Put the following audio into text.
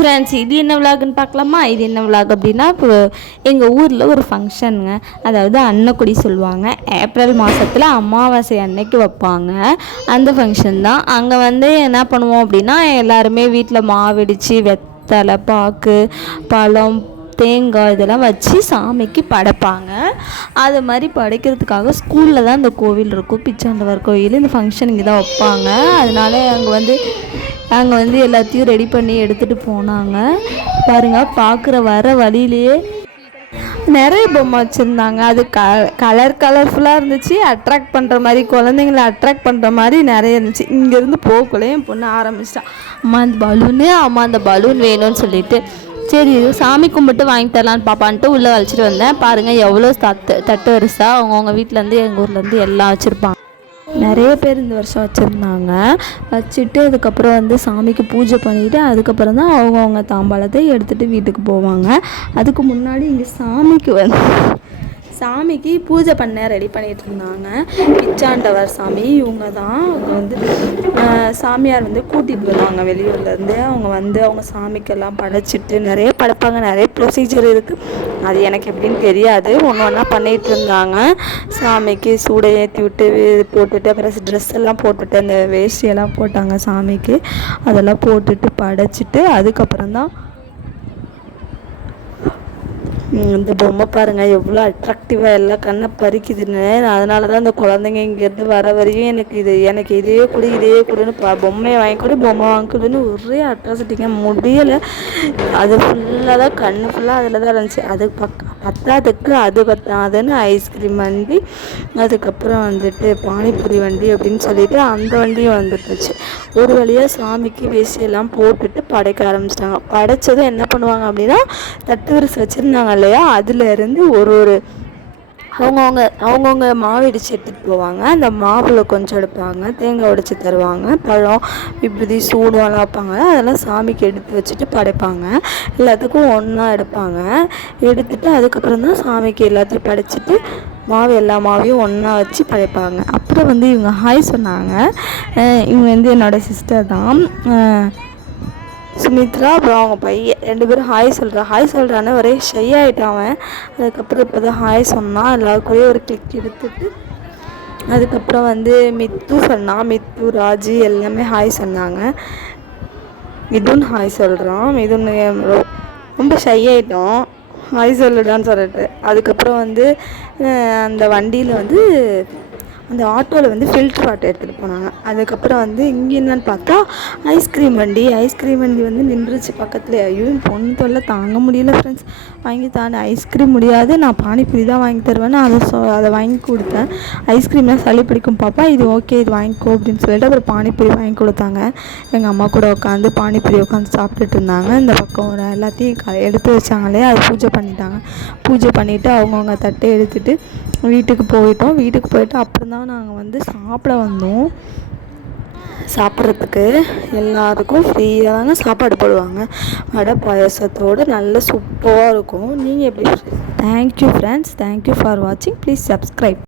Friends, இது என்ன விலாகுன்னு பார்க்கலாமா? இது என்ன விலாக் அப்படின்னா, இப்போ எங்கள் ஊரில் ஒரு ஃபங்க்ஷனுங்க. அதாவது அன்னக்குடி சொல்லுவாங்க. ஏப்ரல் மாதத்தில் அமாவாசை அன்னைக்கு வைப்பாங்க. அந்த ஃபங்க்ஷன் தான். அங்கே வந்து என்ன பண்ணுவோம் அப்படின்னா, எல்லாருமே வீட்டில் மாவிடித்து வெத்தலை, பாக்கு, பழம், தேங்காய் இதெல்லாம் வச்சு சாமிக்கு படைப்பாங்க. அது மாதிரி படைக்கிறதுக்காக ஸ்கூலில் தான் இந்த கோவில் இருக்கும், பிச்சாண்டவர் கோவில். இந்த ஃபங்க்ஷன் இங்கே தான் வைப்பாங்க. அதனால அங்கே வந்து எல்லாத்தையும் ரெடி பண்ணி எடுத்துகிட்டு போனாங்க. பாருங்கள், பார்க்குற வர வழியிலேயே நிறைய பொம்மை வச்சுருந்தாங்க. அது கலர்ஃபுல்லாக இருந்துச்சு. அட்ராக்ட் பண்ணுற மாதிரி, குழந்தைங்கள அட்ராக்ட் பண்ணுற மாதிரி நிறைய இருந்துச்சு. இங்கேருந்து போகக்குள்ளே என் பொண்ணு ஆரம்பிச்சிட்டான், அம்மா அந்த பலூன் வேணும்னு சொல்லிட்டு. சரி, இது சாமி கும்பிட்டு வாங்கி தரலான்னு பாப்பான்ட்டு உள்ளே வலிச்சிட்டு வந்தேன். பாருங்கள் எவ்வளோ தட்டு வரிசா அவங்கவுங்க வீட்டிலேருந்து எங்கள் ஊர்லேருந்து எல்லாம் வச்சுருப்பாங்க. நிறைய பேர் இந்த வருஷம் வச்சுருந்தாங்க. வச்சுட்டு அதுக்கப்புறம் வந்து சாமிக்கு பூஜை பண்ணிவிட்டு அதுக்கப்புறம் தான் அவங்கவுங்க தாம்பாளத்தை எடுத்துகிட்டு வீட்டுக்கு போவாங்க. அதுக்கு முன்னாடி இங்கே சாமிக்கு பூஜை பண்ண ரெடி பண்ணிகிட்டு இருந்தாங்க. பிச்சாண்டவர் சாமி இவங்க தான். அவங்க வந்து சாமியார் வந்து கூட்டிகிட்டு வருவாங்க வெளியூர்லேருந்து. அவங்க வந்து அவங்க சாமிக்கெல்லாம் படைச்சிட்டு நிறைய படைப்பாங்க. நிறைய ப்ரொசீஜர் இருக்குது. அது எனக்கு எப்படின்னு தெரியாது. ஒன்றா பண்ணிகிட்டு இருந்தாங்க. சாமிக்கு சூடை ஏற்றி விட்டு போட்டுட்டு அப்புறம் ட்ரெஸ் எல்லாம் போட்டுட்டு அந்த வேஷ்டியெல்லாம் போட்டாங்க சாமிக்கு. அதெல்லாம் போட்டுட்டு படைச்சிட்டு அதுக்கப்புறம் தான் இந்த பொம்மை பாருங்கள் எவ்வளோ அட்ராக்டிவாக எல்லாம் கண்ணை பறிக்குதுன்னு. அதனால தான் இந்த குழந்தைங்க இங்கேருந்து வர வரையும் எனக்கு இதே கொடுன்னு பொம்மையை வாங்கி கொடுன்னு ஒரே அட்ராசிட்டிங்க முடியலை. அது ஃபுல்லாக தான் கண்ணு ஃபுல்லாக அதில் தான் இருந்துச்சு. அது பத்தாதுக்கு அது பத்தாதுன்னு ஐஸ்கிரீம் வண்டி, அதுக்கப்புறம் வந்துட்டு பானிபூரி வண்டி அப்படின்னு சொல்லிட்டு அந்த வண்டியும் வந்துட்டுச்சு. ஒரு வழியாக சாமிக்கு வேஷ்டியெல்லாம் போட்டுட்டு படைக்க ஆரம்பிச்சிட்டாங்க. படைச்சதும் என்ன பண்ணுவாங்க அப்படின்னா, தட்டு வரிசை வச்சுருந்தாங்க இல்லையா, அதுலேருந்து ஒரு அவங்கவுங்க மாவு இடித்து எடுத்துகிட்டு போவாங்க. அந்த மாவில் கொஞ்சம் எடுப்பாங்க, தேங்காய் உடைச்சி தருவாங்க, பழம், விபூதி, சூடெல்லாம் வைப்பாங்க. அதெல்லாம் சாமிக்கு எடுத்து வச்சுட்டு படைப்பாங்க. எல்லாத்துக்கும் ஒன்றா எடுப்பாங்க. எடுத்துகிட்டு அதுக்கப்புறம் தான் சாமிக்கு எல்லாத்தையும் படைச்சிட்டு எல்லா மாவையும் ஒன்றா வச்சு படைப்பாங்க. அப்புறம் வந்து இவங்க ஹாய் சொன்னாங்க. இவங்க வந்து என்னோடய சிஸ்டர் தான், சுமித்ரா. அப்புறம் அவங்க பையன் 2 பேரும் ஹாய் சொல்கிறான்னு ஒரே ஷை ஆகிட்டான் அவன். அதுக்கப்புறம் இப்போ தான் ஹாய் சொன்னான். எல்லாருக்குள்ளேயும் ஒரு கிளிக் எடுத்துட்டு அதுக்கப்புறம் வந்து மித்து, ராஜி எல்லாமே ஹாய் சொன்னாங்க. மிதுன் ஹாய் சொல்கிறான். மிதுன் ரொம்ப ஷை ஆகிட்டோம், ஹாய் சொல்லுடான்னு சொல்லிட்டு. அதுக்கப்புறம் வந்து அந்த வண்டியில் வந்து அந்த ஆட்டோவில் வந்து ஃபில்ட்ரு வாட்டர் எடுத்துகிட்டு போனாங்க. அதுக்கப்புறம் வந்து இங்கே என்னன்னு பார்த்தா ஐஸ்கிரீம் வண்டி வந்து நின்றுச்சு பக்கத்தில். ஐயோ, என் பொண்ணு தொல்லை தாங்க முடியல ஃப்ரெண்ட்ஸ். வாங்கி தானே ஐஸ்கிரீம் முடியாது, நான் பானிபூரி தான் வாங்கி தருவேன்னு அதை வாங்கி கொடுத்தேன். ஐஸ்கிரீம்லாம் சளி பிடிக்கும் பாப்பா, இது ஓகே, இது வாங்கிக்கோ அப்படின்னு சொல்லிட்டு அப்புறம் பானிபூரி வாங்கி கொடுத்தாங்க. எங்கள் அம்மா கூட உட்காந்து பானிபூரி சாப்பிட்டுட்டு இருந்தாங்க. இந்த பக்கம் ஒரு எல்லாத்தையும் எடுத்து வச்சாங்களே, அது பூஜை பண்ணிட்டாங்க. பூஜை பண்ணிவிட்டு அவங்கவுங்க தட்டை எடுத்துகிட்டு வீட்டுக்கு போயிட்டு அப்புறம் தான் நாங்கள் வந்து சாப்பிட வந்தோம். சாப்பிட்றதுக்கு எல்லாருக்கும் ஃப்ரீயாக தாங்க சாப்பாடு போடுவாங்க. வடை பாயசத்தோடு நல்ல சூப்பராக இருக்கும். நீங்கள் எப்படி? தேங்க்யூ ஃப்ரெண்ட்ஸ், தேங்க்யூ ஃபார் வாட்சிங். Please subscribe.